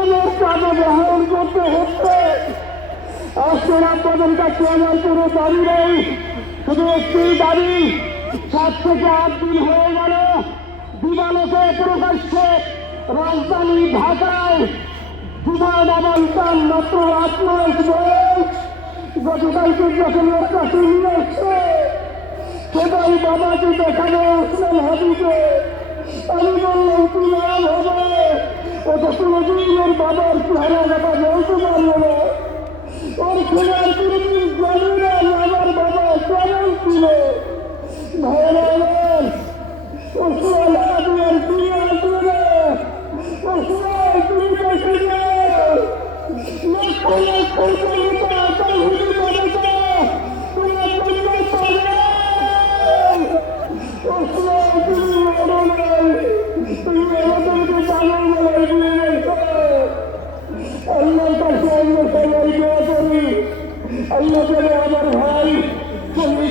আমার কাজে গ্রহণ করতে হচ্ছে। আজকের আপনাদের কাছে আমার কোনো দাবি নেই, শুধু একটি দাবি। 7 থেকে 8 দিন হয়ে গেল দিবালোকে প্রকাশ্যে রাজধানী ঢাকায় জুমার নামান্তান মাত্র 8 মাস বয়স গতকালকে যখন একটা শুনিয়ে এসছে সবাই বাবাকে দেখানো আসলেন হাবিবে। আমি বললাম কি লাভ হবে, ওটা কোনোদিনের বাবার চেহারা দেখা বলতে পারলো না। ওর খেলার কোনোদিন জানি না আমার বাবা কেমন ছিল। ভাইরা আমার ওসমান আদিয়ার ফিরে আসবে না, ওসমান তুমি দেখে যাও লক্ষ লক্ষ জনতা তাহিদি জনতা তোমার জন্য পাবে। ওসমান তুমি মরো নাই, তুমি আমাদেরকে পাগল বলে দিয়ে গেছো। আল্লাহর কাছে আমরা সবাই দোয়া করি, আল্লাহ যেন আমার ভাই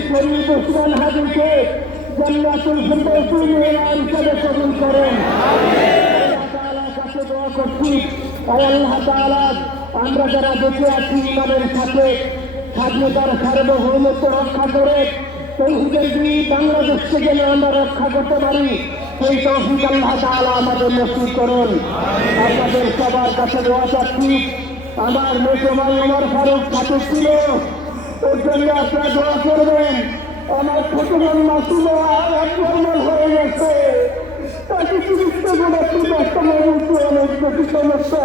শহীদ ওসমান হাদিকে জান্নাতুল ফিরদাউসের মেহমান হিসেবে কবুল করেন। আল্লাহ তাআলার কাছে দোয়া করছি, আল্লাহ তাআলা আমরা যারা বেঁচে আছি ইমানের সাথে স্বাধীনতার সার্বভৌমত্ব রক্ষা করে তৌহিদের দিন বাংলাদেশকে যেন আমরা রক্ষা করতে পারি, সেই তৌফিক আল্লাহ তাআলা আমাদের নসিব করুন। আপনাদের সবার কাছে দোয়া চাচ্ছি। আমার মেজো ভাই ওমর ফারুক সাথে ছিল, ওর জন্য আপনারা দোয়া করবেন। আমার ছোট বোন মাসুমা নর্মাল হয়ে গেছে, তাকে চিকিৎসা করাচ্ছি, বর্তমানে অনেক বেশি সমস্যা।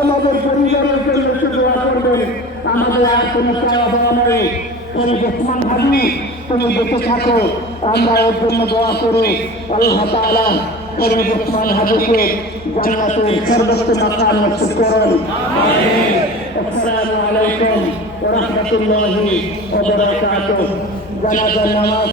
আমাদের পরিবারের জন্য একটু দোয়া করবেন। আমাদের আর কোনো চাওয়া দেওয়া নেই, শহীদ ওসমান হাদি তুমি বেঁচে থাকো, আমরা ওর জন্য দোয়া করি। আল্লাহ তাআলা শহীদ ওসমান হাদিকে জান্নাতের সর্বোচ্চ মাকাম নসিব করুন। আসসালামু আলাইকুম ওয়া রাহমাতুল্লাহি ওয়া বারাকাতুহু। জানাজার নামাজ